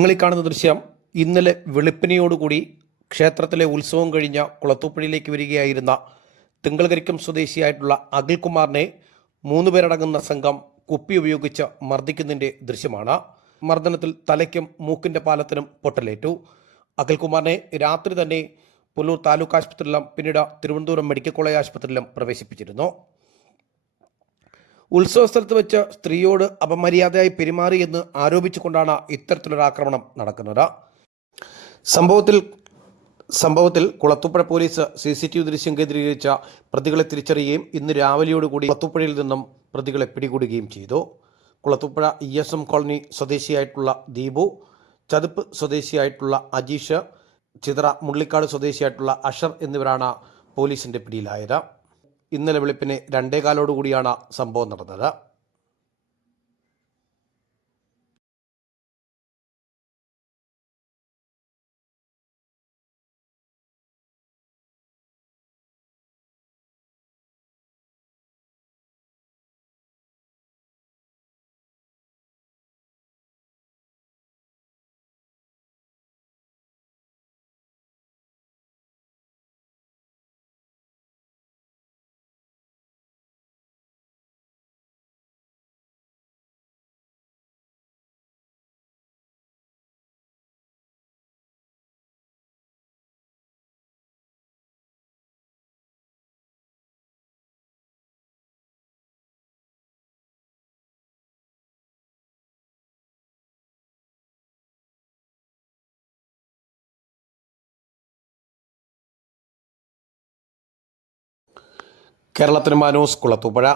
നിങ്ങൾ ഈ കാണുന്ന ദൃശ്യം ഇന്നലെ വെളുപ്പിനെയോടുകൂടി ക്ഷേത്രത്തിലെ ഉത്സവം കഴിഞ്ഞ കുളത്തൂപ്പുഴയിലേക്ക് വരികയായിരുന്ന തിങ്കൾകരിക്കം സ്വദേശിയായിട്ടുള്ള അഖിൽകുമാറിനെ മൂന്ന് പേരടങ്ങുന്ന സംഘം കുപ്പി ഉപയോഗിച്ച് മർദ്ദിക്കുന്നതിന്റെ ദൃശ്യമാണ്. മർദ്ദനത്തിൽ തലയ്ക്കും മൂക്കിന്റെ പാലത്തിനും പൊട്ടലേറ്റു. അഖിൽകുമാറിനെ രാത്രി തന്നെ പുല്ലൂർ താലൂക്ക് ആശുപത്രിയിലും പിന്നീട് തിരുവനന്തപുരം മെഡിക്കൽ കോളേജ് ആശുപത്രിയിലും പ്രവേശിപ്പിച്ചിരുന്നു. ഉത്സവ സ്ഥലത്ത് വെച്ച് സ്ത്രീയോട് അപമര്യാദയായി പെരുമാറിയെന്ന് ആരോപിച്ചുകൊണ്ടാണ് ഇത്തരത്തിലൊരു ആക്രമണം നടക്കുന്നത്. സംഭവത്തിൽ സംഭവത്തിൽ Kulathupuzha police C C T V ദൃശ്യം കേന്ദ്രീകരിച്ച പ്രതികളെ തിരിച്ചറിയുകയും ഇന്ന് രാവിലെയോടുകൂടി കുളത്തുപ്പുഴയിൽ നിന്നും പ്രതികളെ പിടികൂടുകയും ചെയ്തു. Kulathupuzha E S M colony സ്വദേശിയായിട്ടുള്ള Deepu ചതുപ്പ് സ്വദേശിയായിട്ടുള്ള അജീഷ് ചിത്ര മുള്ളിക്കാട് സ്വദേശിയായിട്ടുള്ള അഷർ എന്നിവരാണ് പോലീസിന്റെ പിടിയിലായത്. ഇന്നലെ വെളുപ്പിന് രണ്ടേകാലോടുകൂടിയാണ് സംഭവം നടന്നത്. കേരളത്തിന് മാനൂസ് കുളത്തൂപ്പുഴ.